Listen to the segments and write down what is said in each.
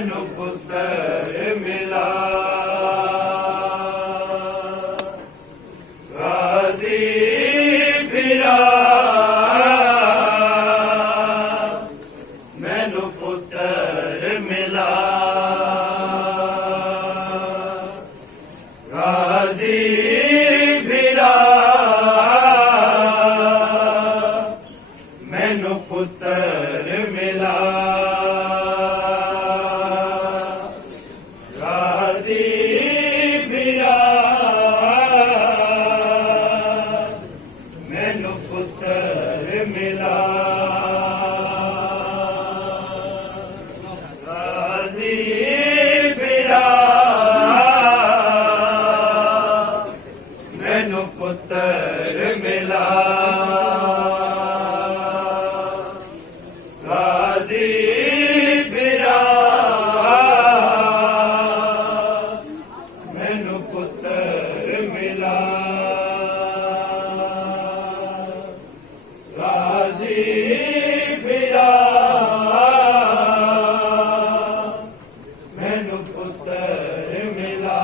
मैनू पुत्तर मिला गाजी भिरा मैनू पुत्तर मिला गाजी भिरा मैनू पुत्तर मिला गाजी भिरा मैनू पुत्तर मिला गाजी भिरा मैनू पुत्तर मिला गाजी भिरा मैनू पुत्तर मिला गाजी भिरा मैनू पुत्तर मिला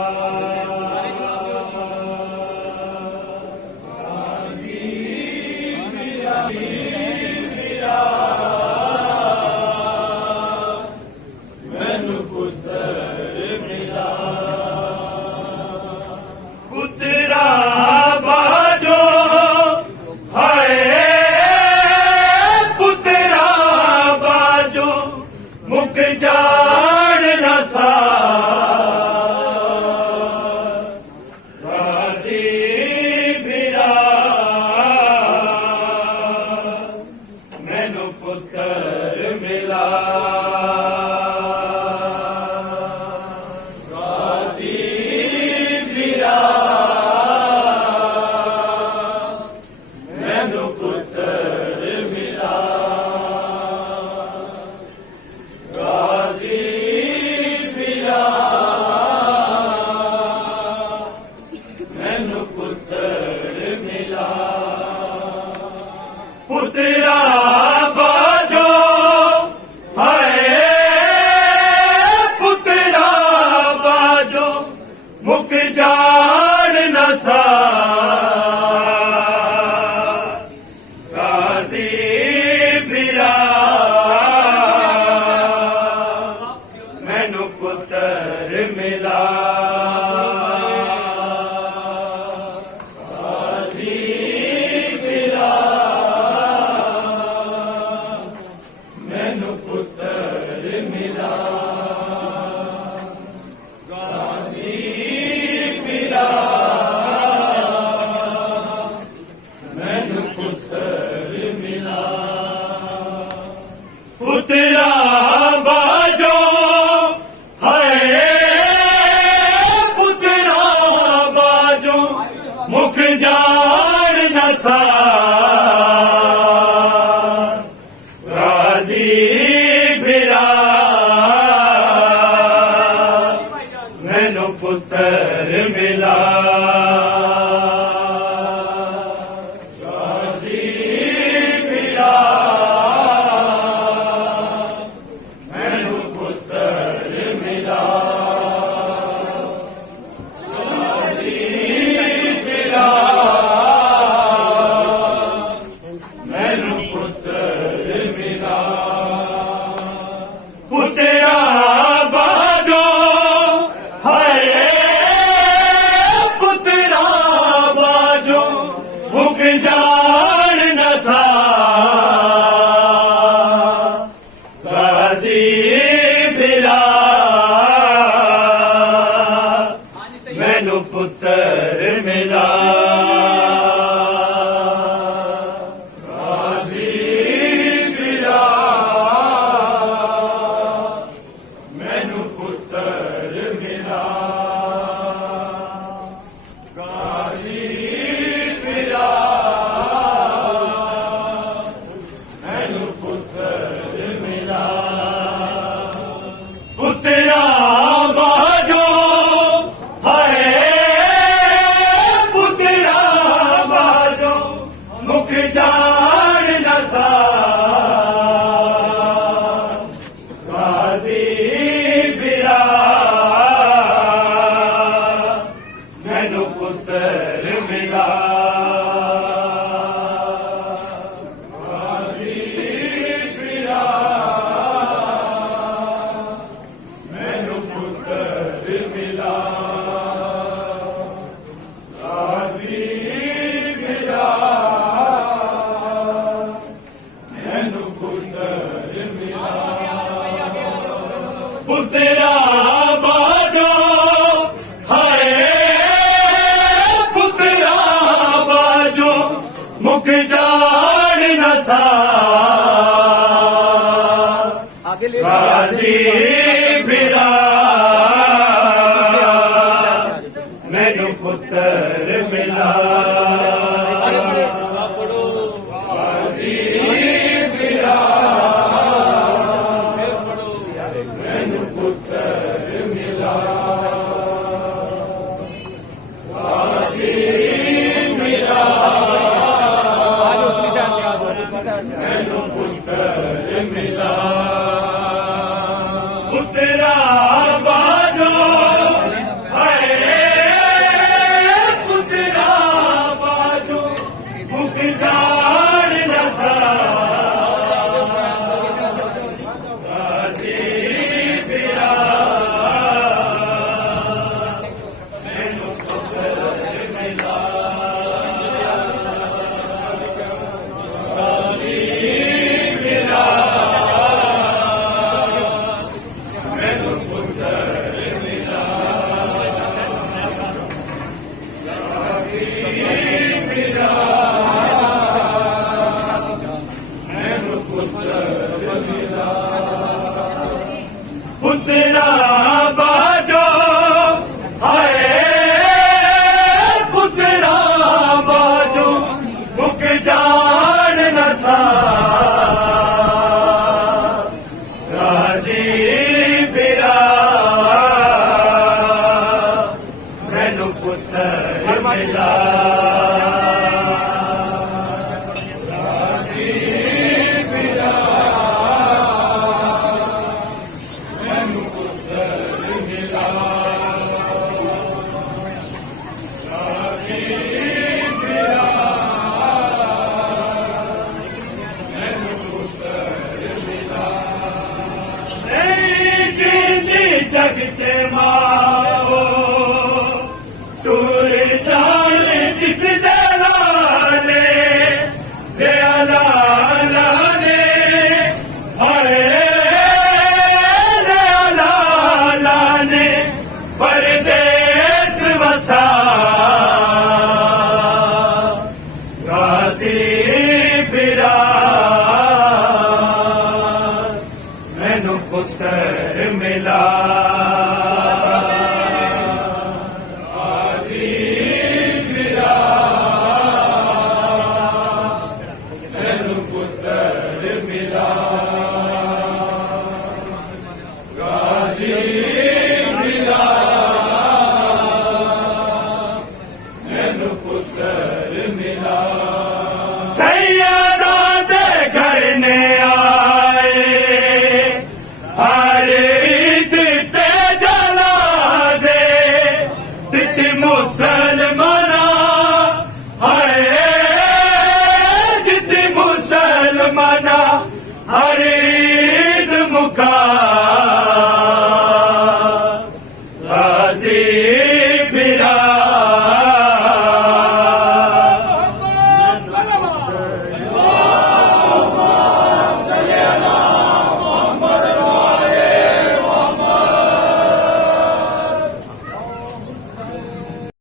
मैनू पुत्तर मिला पुत्रा बाजो हाय पुत्रा बाजो मुक जान न सा गाजी भिरा मैनू पुत्तर मिला गाजी भिरा मैनू पुत्तर मिला गाजी भिरा मैनू पुत्तर मिला पुत्रा बाजो हाय पुत्रा बाजो मुक जान न सा गाजी भिरा मैनू पुत्तर मिला गाजी भिरा मैनू पुत्तर मिला गाजी भिरा मैनू पुत्तर मिला पुत्रा बाजो हाय पुत्रा बाजो मुख जान न सा गाजी भिरा मैनू पुत्तर मिला गाजी भिरा मैनू पुत्तर मिला गाजी भिरा मैनू पुत्तर मिला पुत्रा बाजो हाय पुत्रा बाजो मुक जान न सा गाजी भिरा मैनू पुत्तर मिला गाजी भिरा मैनू पुत्तर मिला गाजी भिरा मैनू पुत्तर मिला पुत्रा बाजो हाय पुत्रा बाजो मुख जान न सा गाजी پترا باجو ہائے پترا باجو مک جان نسا غازی بھرا مینو پتر ملا غازی بھرا مینو پتر ملا غازی بھرا مینو پتر ملا پترا باجو ہائے پترا باجو مک جان نسا غازی بھرا مینو پتر ملا غازی بھرا مینو پتر ملا غازی بھرا مینو پتر ملا پترا باجو ہائے پترا باجو مک جان نسا غازی بھرا مینو پتر ملا غازی بھرا مینو پتر ملا غازی بھرا مینو پتر ملا نہیں جیندی جگ کے ماں ٹور جان جس جلالے دیا لالا نے ہائے دیا لالا نے پردیس وسا غازی بھرا مینو پتر ملا غازی بھرا مینو پتر ملا غازی بھرا مینو پتر ملا سیداں دے گھر نے آئے ہر عید تے جنازے دتی مسلمانا ہائے دتی مسلمانا ہر